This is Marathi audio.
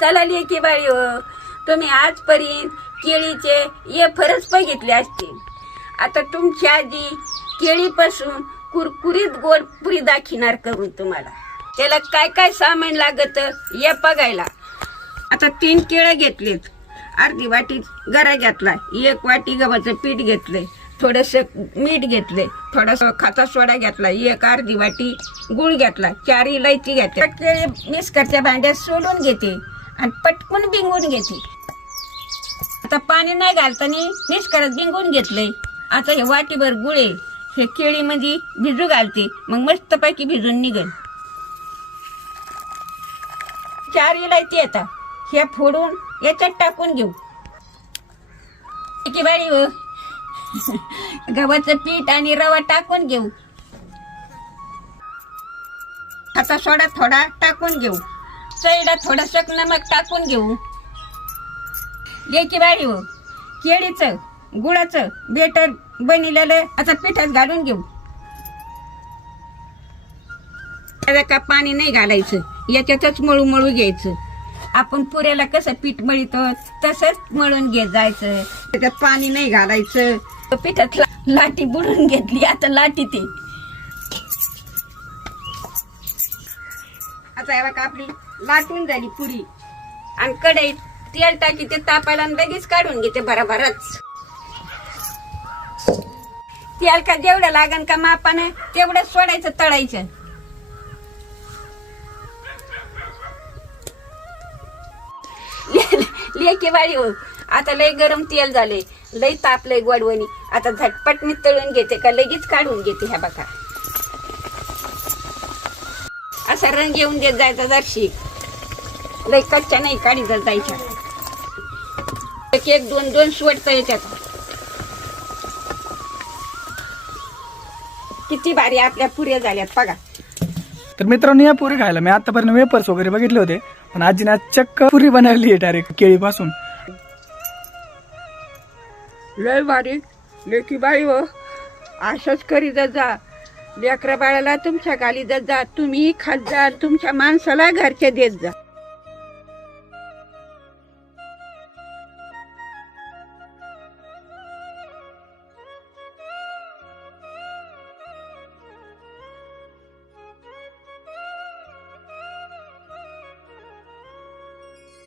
चला लेकी बाई हो, तुम्ही आजपर्यंत केळीचे ये फरच बघितले असतील. आता तुमची आजी केळीपासून कुरकुरीत गोड पुरी दाखिणार करून तुम्हाला. त्याला काय काय सामान लागत ये बघायला. आता 3 केळं घेतलेत, अर्धी वाटी गरा घेतला, 1 वाटी गव्हाचं पीठ घेतलंय, थोडस मीठ घेतले, थोडासा खाचा सोडा घेतला, 1 अर्धी वाटी गुळ घेतला, 4 इलायची घेतली. केळी मिक्सरच्या भांड्यात सोडून घेते आणि पटकून बिंगून घेते. आता पाणी नाही घालताना मिक्सरत बिंगून घेतलंय. आता हे वाटीभर गुळे हे केळीमध्ये भिजू घालते, मग मस्तपैकी भिजून निघेल. 4 इलायची आता हे फोडून याच्यात टाकून घेऊ. की बाई हो, गव्हाचं पीठ आणि रवा टाकून घेऊ. आता सोडा थोडा टाकून घेऊ. चवीला थोडंसं नमक टाकून घेऊ. घ्यायची बाई हो, केळीचं गुळाचं बेटर बनलेलं आता पिठात घालून घेऊ. त्याला का पाणी नाही घालायचं, याच्यातच मळू मळू घ्यायचं. आपण पुऱ्याला कसं पीठ मळतो तसंच मळून घेत जायचं. त्याच्यात पाणी नाही घालायचं. पिठात लाटी बुडून घेतली, आता लाटी ते आता हे बघा आपली लाटून झाली पुरी. आणि कढईत तेल टाकी ते तापायला लगेच काढून घेते भराभरच. तेल का जेवढं लागन का मापानं तेवढं सोडायचं, तळायचं. लेकी बाई हो, आता लय गरम तेल झाले, लय तापलंय गोडवणी. आता झटपट मी तळून घेते का लगेच काढून घेते. ह्या बघा असा रंग येऊन देत जायचा, जरशी लय कच्च्या नाही काढी जायच्या. एक दोन दोन सोडता याच्यात. किती भारी आपल्या पुऱ्या झाल्यात बघा. तर मित्रांनो, या पुरी खायला मी आतापर्यंत वेपर्स वगैरे बघितले होते, पण आजीने आज चक्क पुरी बनवली आहे डायरेक्ट केळीपासून. लय भारी लेकी बाई हो, असंच करीत जा. लेकरा बाळाला तुमच्या गाली जा, तुम्ही खात जा, तुमच्या माणसाला घरच्या देत जा.